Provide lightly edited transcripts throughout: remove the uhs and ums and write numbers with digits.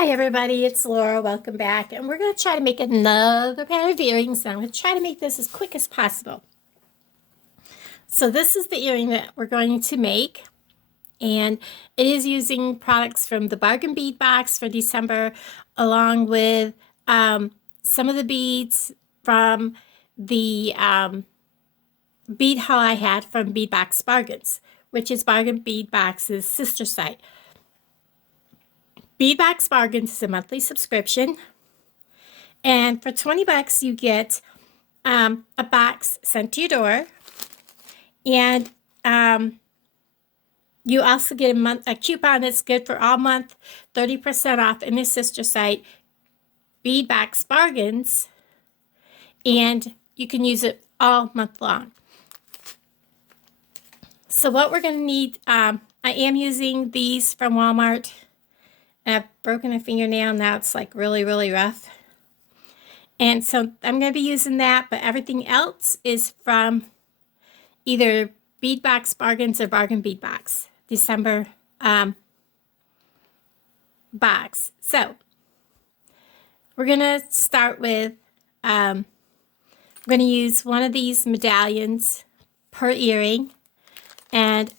Hi everybody, it's Laura. Welcome back. And we're going to try to make another pair of earrings. And I'm going to try to make this as quick as possible. So this is the earring that we're going to make. And it is using products from the Bargain Bead Box for December, along with some of the beads from the bead haul I had from Bead Box Bargains, which is Bargain Bead Box's sister site. Bead Box Bargains is a monthly subscription. And for 20 bucks, you get a box sent to your door. And you also get a coupon that's good for all month, 30% off in the sister site, Bead Box Bargains. And you can use it all month long. So what we're going to need, I am using these from Walmart. I've broken a fingernail. Now it's like really, really rough. And so I'm going to be using that, but everything else is from either Bead Box Bargains or Bargain Bead Box, December box. So we're going to start with, we're going to use one of these medallions per earring, and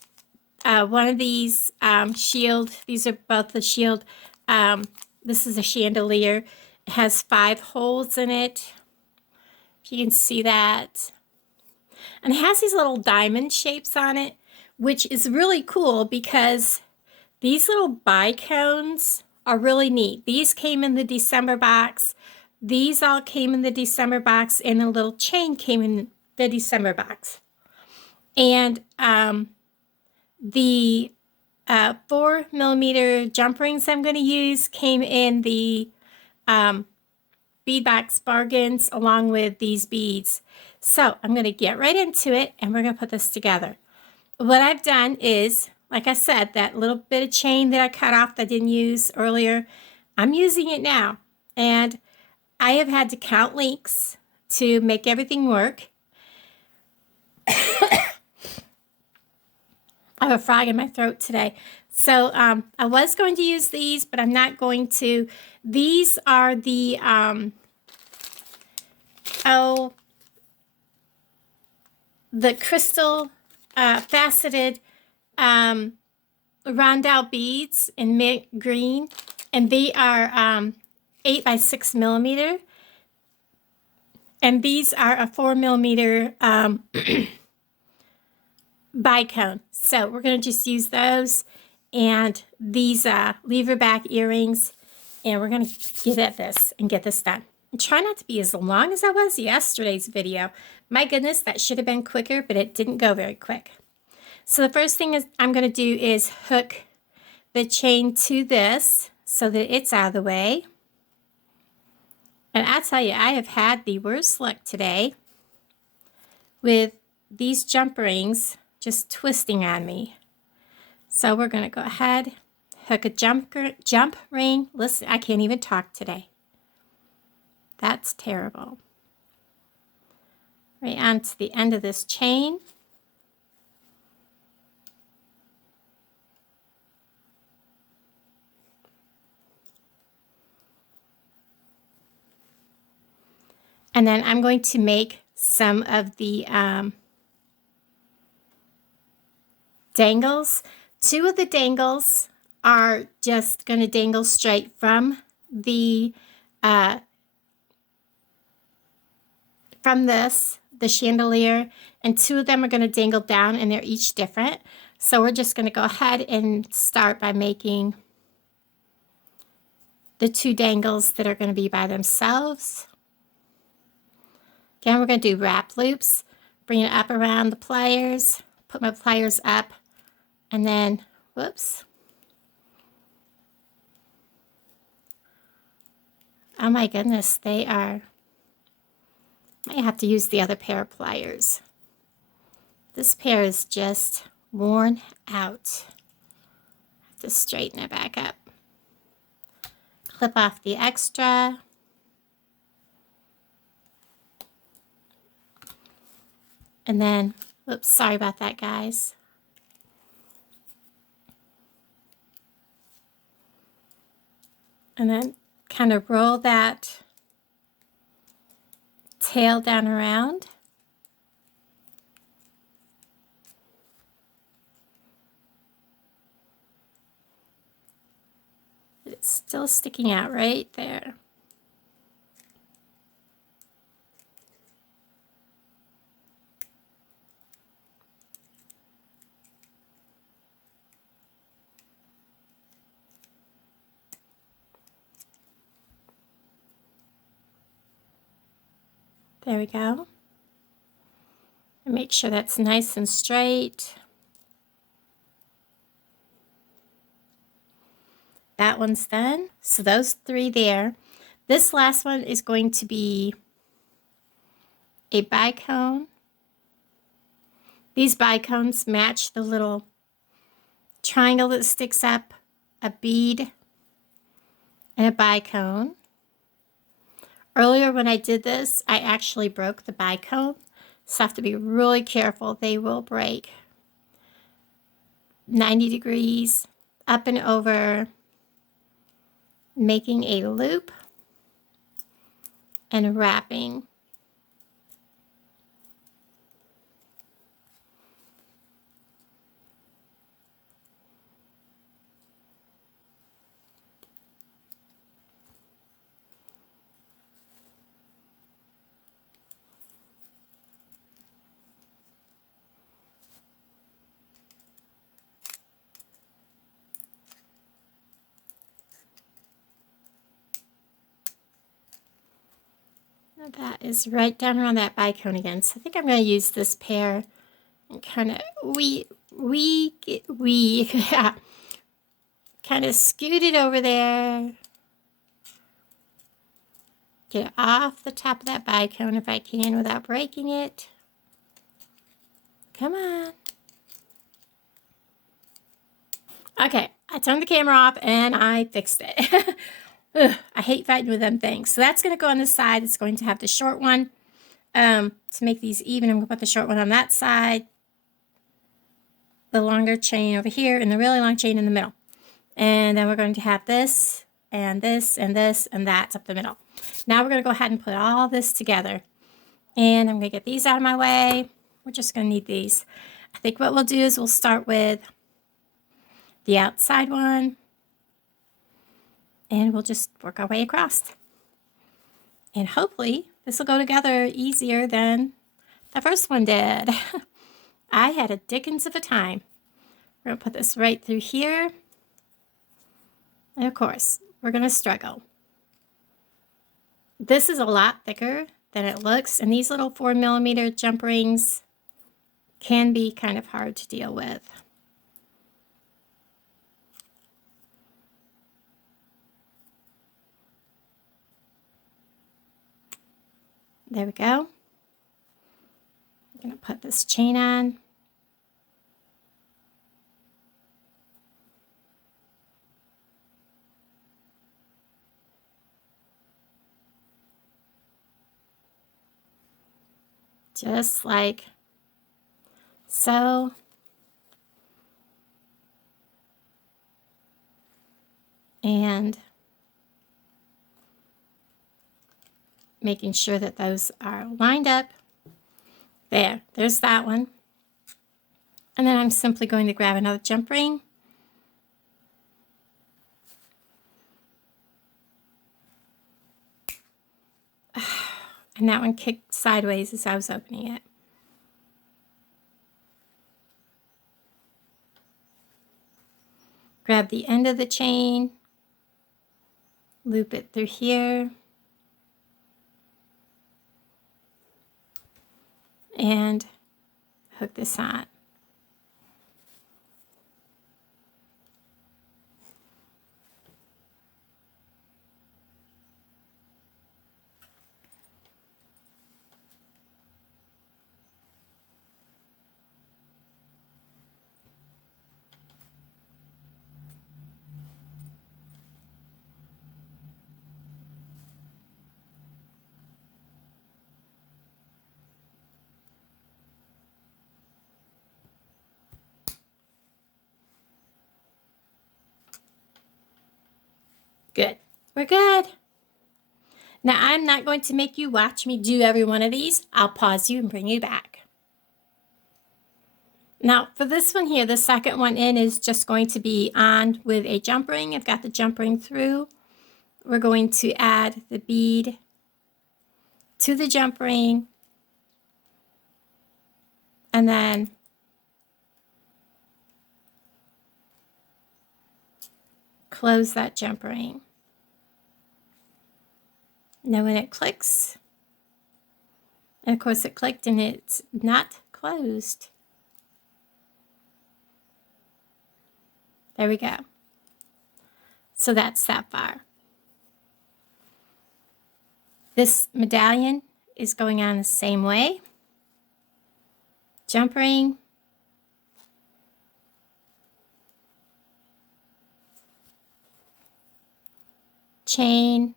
one of these shield, these are both the shield, this is a chandelier. It has 5 holes in it, if you can see that. And it has these little diamond shapes on it, which is really cool because these little bicones are really neat. These came in the December box. These all came in the December box, and the little chain came in the December box. And the 4mm jump rings I'm going to use came in the Bead Box Bargains along with these beads. So I'm going to get right into it, and we're going to put this together. What I've done is, like I said, that little bit of chain that I cut off that I didn't use earlier, I'm using it now. And I have had to count links to make everything work. I have a frog in my throat today. So I was going to use these, but I'm not going to. These are the, the crystal faceted rondelle beads in mint green, and they are 8 by 6mm, and these are a 4mm bicone. So we're going to just use those and these lever back earrings, and we're going to get at this and get this done. And try not to be as long as I was yesterday's video. My goodness, that should have been quicker, but it didn't go very quick. So the first thing I'm going to do is hook the chain to this so that it's out of the way. And I tell you, I have had the worst luck today with these jump rings just twisting on me. So we're going to go ahead, hook a jump ring. Listen, I can't even talk today. That's terrible. Right onto the end of this chain. And then I'm going to make some of the dangles. 2 of the dangles are just going to dangle straight from the the chandelier, and 2 of them are going to dangle down, and they're each different. So we're just going to go ahead and start by making the 2 dangles that are going to be by themselves. Again, we're going to do wrap loops, bring it up around the pliers, put my pliers up, and then, whoops. Oh my goodness, they are, I might have to use the other pair of pliers. This pair is just worn out. I have to straighten it back up. Clip off the extra. And then, oops, sorry about that, guys. And then kind of roll that tail down around. It's still sticking out right there. There we go. And make sure that's nice and straight. That one's done. So those 3 there. This last one is going to be a bicone. These bicones match the little triangle that sticks up, a bead, and a bicone. Earlier when I did this, I actually broke the bicone, so I have to be really careful. They will break. 90 degrees, up and over, making a loop, and wrapping. That is right down around that bicone again. So I think I'm going to use this pair and kind of yeah, kind of scoot it over there. Get it off the top of that bicone if I can without breaking it. Come on. Okay, I turned the camera off and I fixed it. Ugh, I hate fighting with them things. So that's going to go on this side. It's going to have the short one. To make these even, I'm going to put the short one on that side, the longer chain over here, and the really long chain in the middle. And then we're going to have this, and this, and this, and that's up the middle. Now we're going to go ahead and put all this together. And I'm going to get these out of my way. We're just going to need these. I think what we'll do is we'll start with the outside one. And we'll just work our way across. And hopefully this will go together easier than the first one did. I had a dickens of a time. We're going to put this right through here. And of course, we're going to struggle. This is a lot thicker than it looks. And these little 4mm jump rings can be kind of hard to deal with. There we go. I'm going to put this chain on. Just like so. And making sure that those are lined up. There's that one. And then I'm simply going to grab another jump ring. And that one kicked sideways as I was opening it. Grab the end of the chain, loop it through here, and hook this on. Good. we're good. Now, I'm not going to make you watch me do every one of these. I'll pause you and bring you back. Now, for this one here, the second one in is just going to be on with a jump ring. I've got the jump ring through. We're going to add the bead to the jump ring, and then close that jump ring. Now when it clicks, and of course it clicked and it's not closed. There we go. So that's sapphire. This medallion is going on the same way. Jump ring. Chain.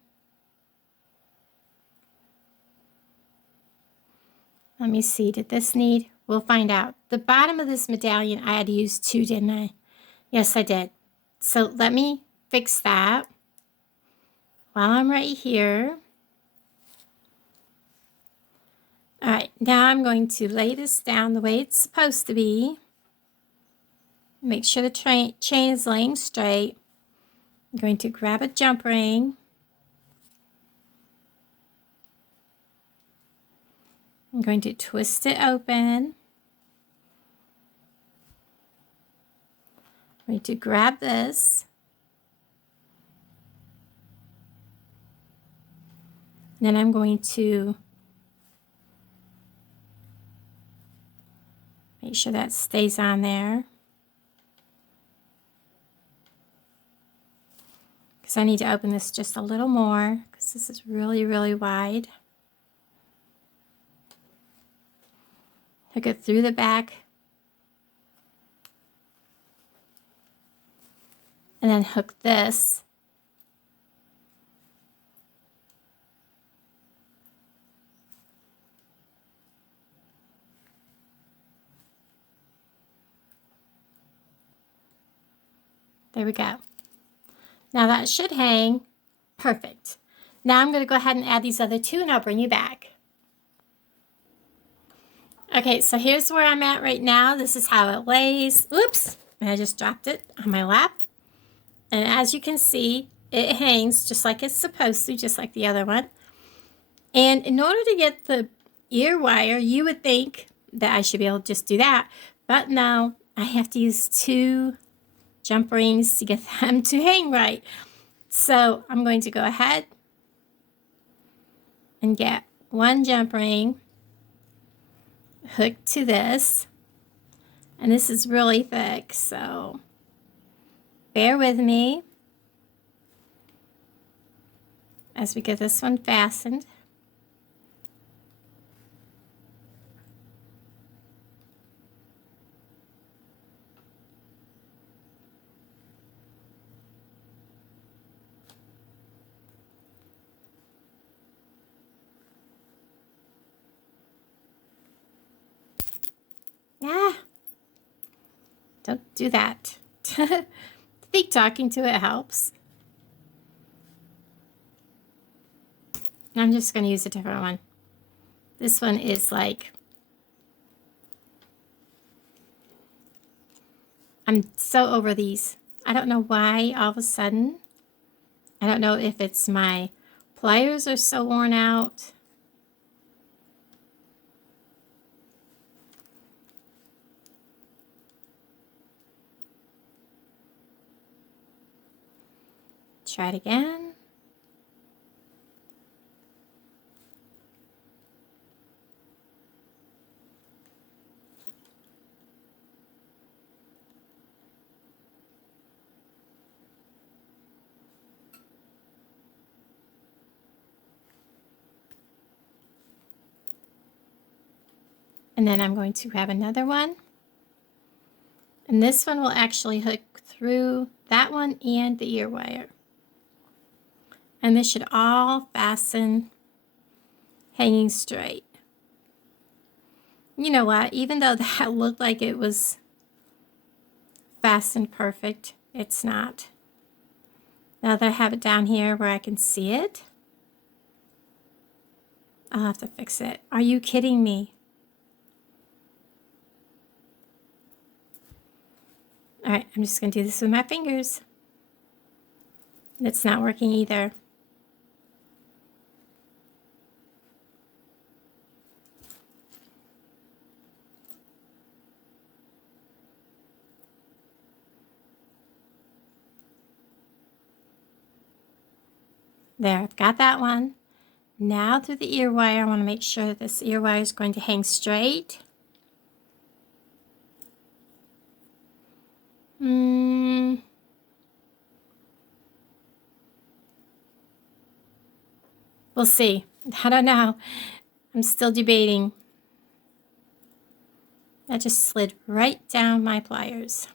Let me see, did this need? We'll find out. The bottom of this medallion, I had to use 2, didn't I? Yes, I did. So let me fix that while I'm right here. All right, now I'm going to lay this down the way it's supposed to be. Make sure the chain is laying straight. I'm going to grab a jump ring. I'm going to twist it open. I'm going to grab this. And then I'm going to make sure that stays on there. Because I need to open this just a little more because this is really, really wide. Hook it through the back. And then hook this. There we go. Now that should hang perfect. Now I'm going to go ahead and add these other 2 and I'll bring you back. Okay, so here's where I'm at right now. This is how it lays. Oops, and I just dropped it on my lap. And as you can see, it hangs just like it's supposed to, just like the other one. And in order to get the ear wire, you would think that I should be able to just do that. But no, I have to use 2 jump rings to get them to hang right. So I'm going to go ahead and get 1 jump ring hooked to this. And this is really thick, so bear with me as we get this one fastened. Ah, don't do that. I think talking to it helps. I'm just going to use a different one. This one is like, I'm so over these. I don't know why all of a sudden. I don't know if it's my pliers are so worn out. Try it again. And then I'm going to grab another one. And this one will actually hook through that one and the ear wire. And this should all fasten hanging straight. You know what? Even though that looked like it was fastened perfect, it's not. Now that I have it down here where I can see it, I'll have to fix it. Are you kidding me? All right, I'm just going to do this with my fingers. It's not working either. There, I've got that one. Now through the ear wire, I want to make sure that this ear wire is going to hang straight. We'll see. I don't know. I'm still debating. That just slid right down my pliers.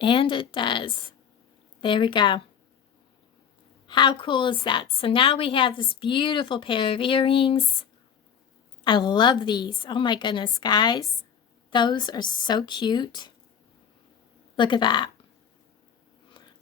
And it does. There we go. How cool is that? So now we have this beautiful pair of earrings. I love these. Oh my goodness, guys. Those are so cute. Look at that.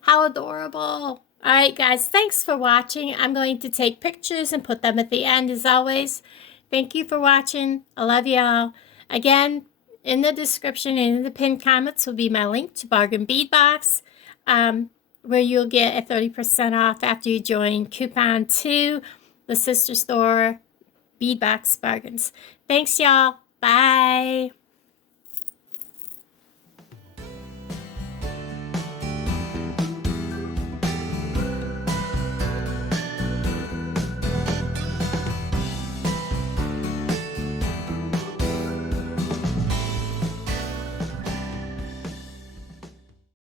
How adorable. All right, guys, thanks for watching. I'm going to take pictures and put them at the end as always. Thank you for watching. I love y'all. Again, in the description and in the pinned comments will be my link to Bargain Bead Box, where you'll get a 30% off after you join coupon to the sister store Bead Box Bargains. Thanks, y'all. Bye.